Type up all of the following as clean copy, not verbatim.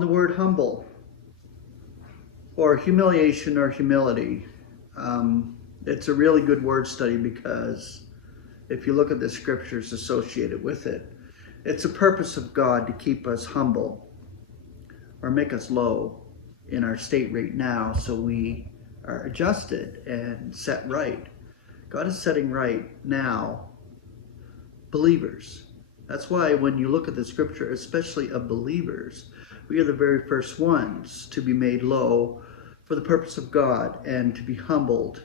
on the word humble, or humiliation or humility. It's a really good word study because if you look at the scriptures associated with it, it's a purpose of God to keep us humble or make us low in our state right now so we are adjusted and set right. God is setting right now believers. That's why when you look at the scripture, especially of believers, we are the very first ones to be made low for the purpose of God and to be humbled.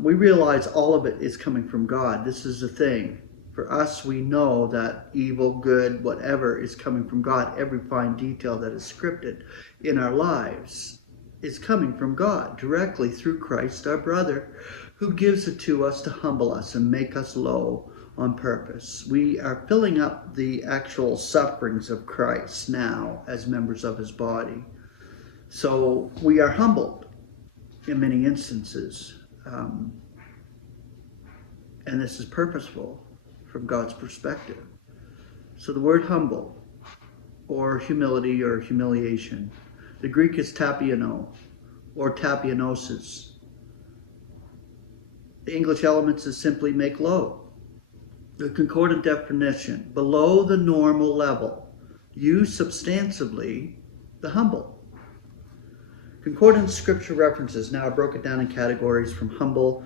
We realize all of it is coming from God. This is the thing. For us, we know that evil, good, whatever is coming from God. Every fine detail that is scripted in our lives is coming from God directly through Christ, our brother, who gives it to us to humble us and make us low on purpose. We are filling up the actual sufferings of Christ now as members of his body. So we are humbled in many instances. And this is purposeful from God's perspective. So the word humble, or humility or humiliation, the Greek is tapiano, or tapianosis. The English elements is simply make low. The concordant definition, below the normal level, use substantively the humble. Concordant scripture references, now I broke it down in categories from humble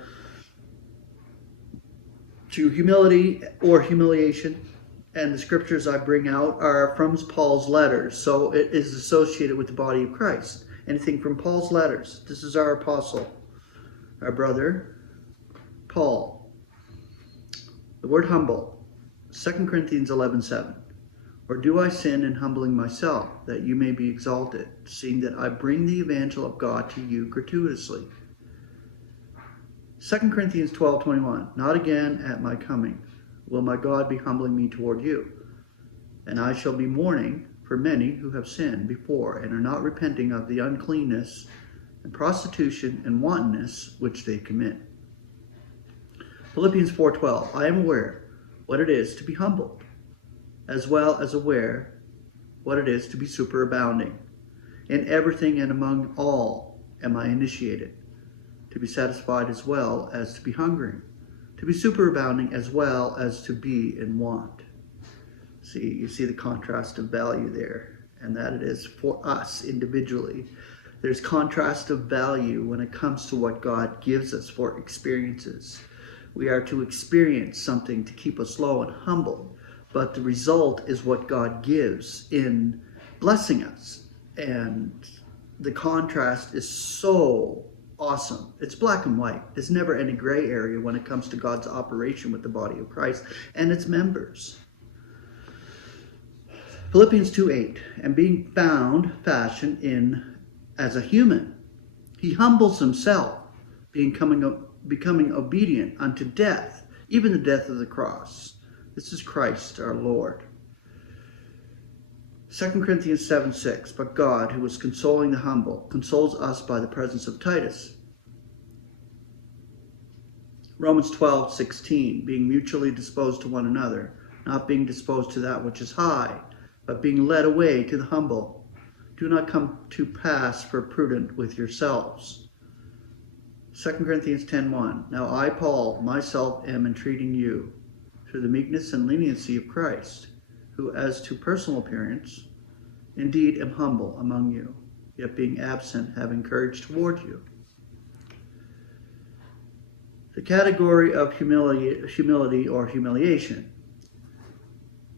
to humility or humiliation, and the scriptures I bring out are from Paul's letters, so it is associated with the body of Christ. Anything from Paul's letters. This is our apostle, our brother, Paul. The word humble, 2 Corinthians 11:7. Or do I sin in humbling myself, that you may be exalted, seeing that I bring the evangel of God to you gratuitously? 2 Corinthians 12:21. Not again at my coming will my God be humbling me toward you, and I shall be mourning for many who have sinned before and are not repenting of the uncleanness and prostitution and wantonness which they commit. Philippians 4:12. I am aware what it is to be humbled, as well as aware what it is to be superabounding. In everything and among all am I initiated, to be satisfied as well as to be hungering, to be superabounding as well as to be in want. See, you see the contrast of value there, and that it is for us individually. There's contrast of value when it comes to what God gives us for experiences. We are to experience something to keep us low and humble, but the result is what God gives in blessing us. And the contrast is so awesome. It's black and white. There's never any gray area when it comes to God's operation with the body of Christ and its members. Philippians 2:8, and being found fashioned in as a human, he humbles himself, becoming obedient unto death, even the death of the cross. This is Christ our Lord. 2 Corinthians 7:6, but God, who is consoling the humble, consoles us by the presence of Titus. Romans 12:16, being mutually disposed to one another, not being disposed to that which is high, but being led away to the humble. Do not come to pass for prudent with yourselves. 2 Corinthians 10:1, now I, Paul, myself am entreating you, through the meekness and leniency of Christ, who as to personal appearance, indeed am humble among you, yet being absent, having courage toward you. The category of humility or humiliation.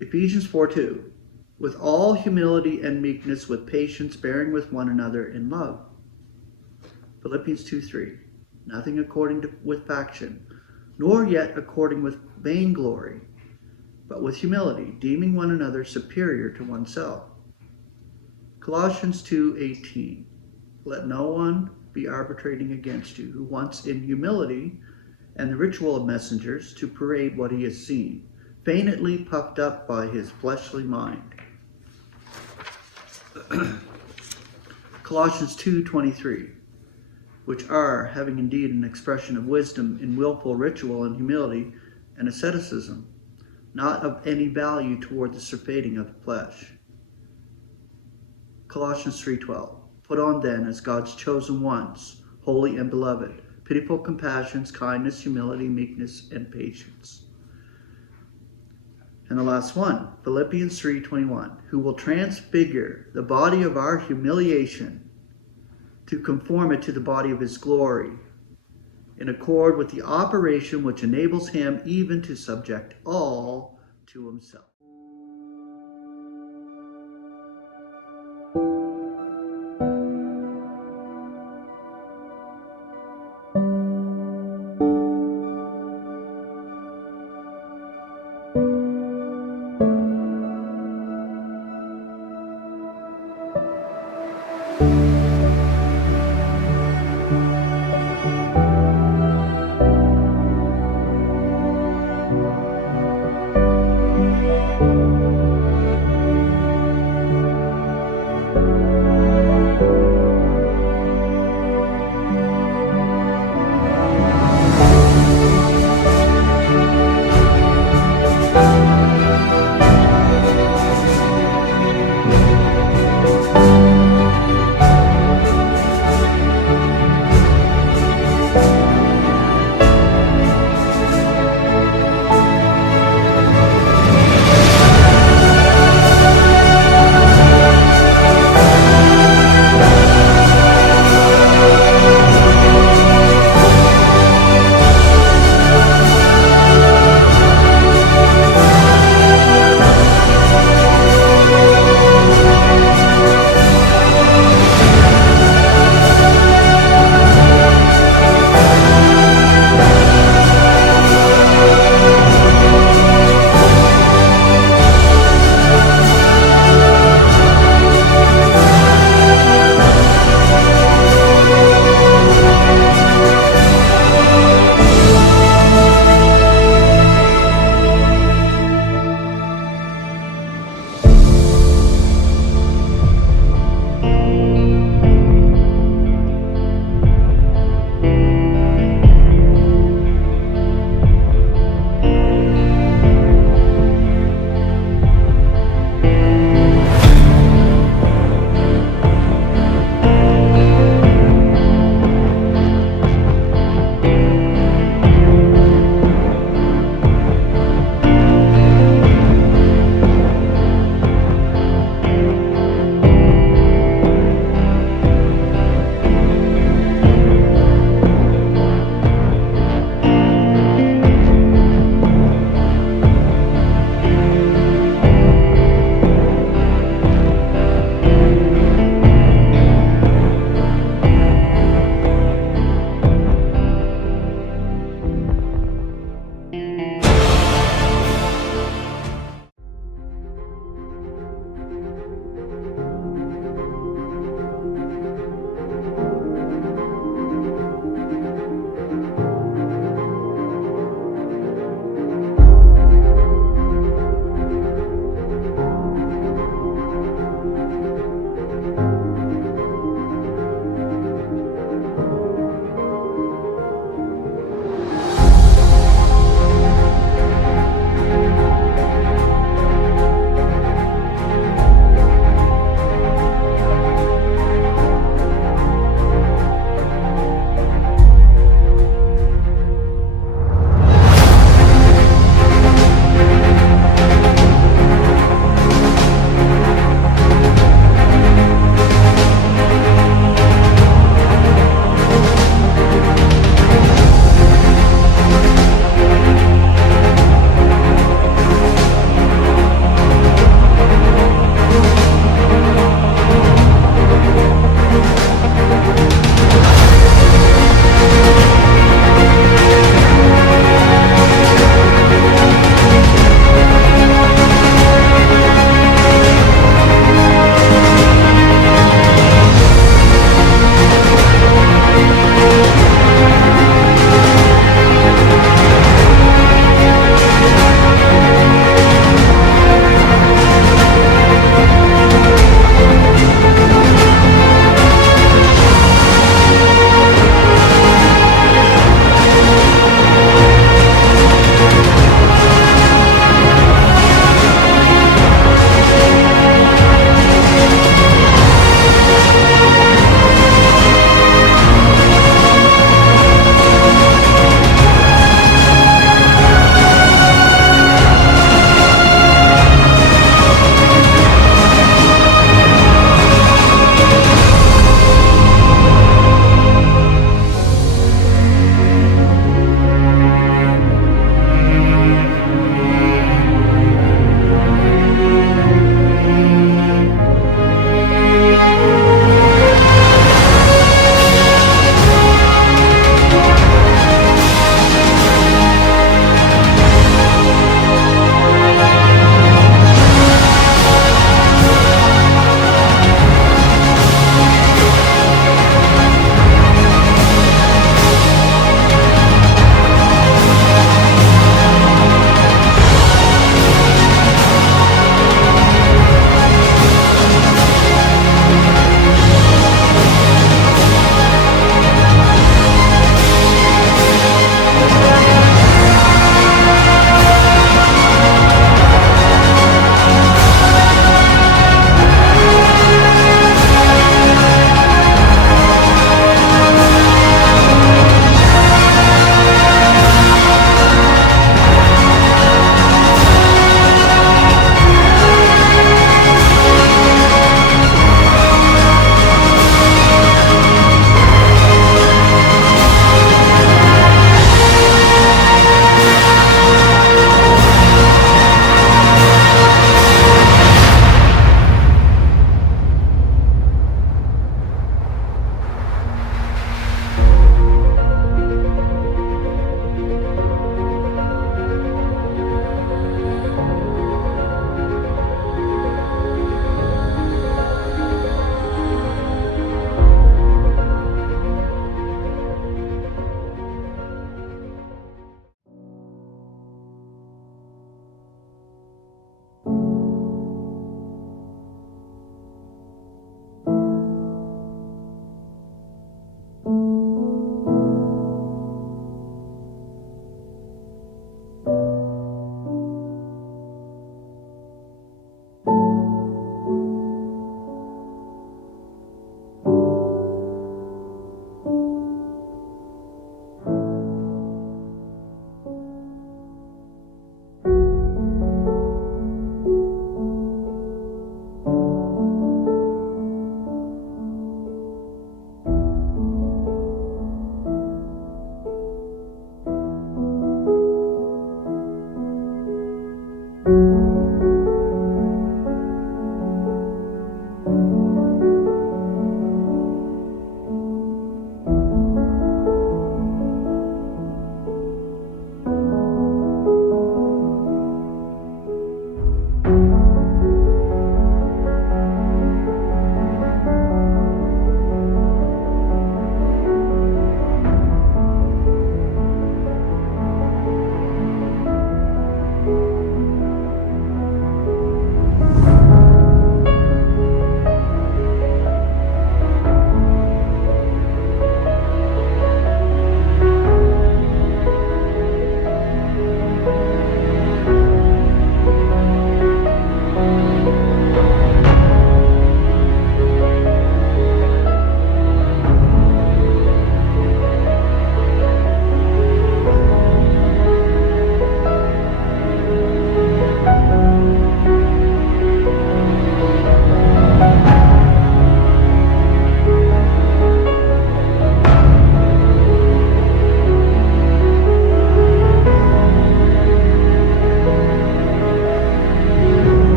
Ephesians 4:2, with all humility and meekness, with patience, bearing with one another in love. Philippians 2:3, nothing according with faction, nor yet according with vainglory, but with humility, deeming one another superior to oneself. Colossians 2:18, let no one be arbitrating against you, who wants in humility and the ritual of messengers to parade what he has seen, feignedly puffed up by his fleshly mind. Colossians 2:23, which are, having indeed an expression of wisdom in willful ritual and humility and asceticism, not of any value toward the surfeiting of the flesh. Colossians 3:12. Put on then as God's chosen ones, holy and beloved, pitiful compassions, kindness, humility, meekness, and patience. And the last one, Philippians 3:21, who will transfigure the body of our humiliation to conform it to the body of his glory, in accord with the operation which enables him even to subject all to himself.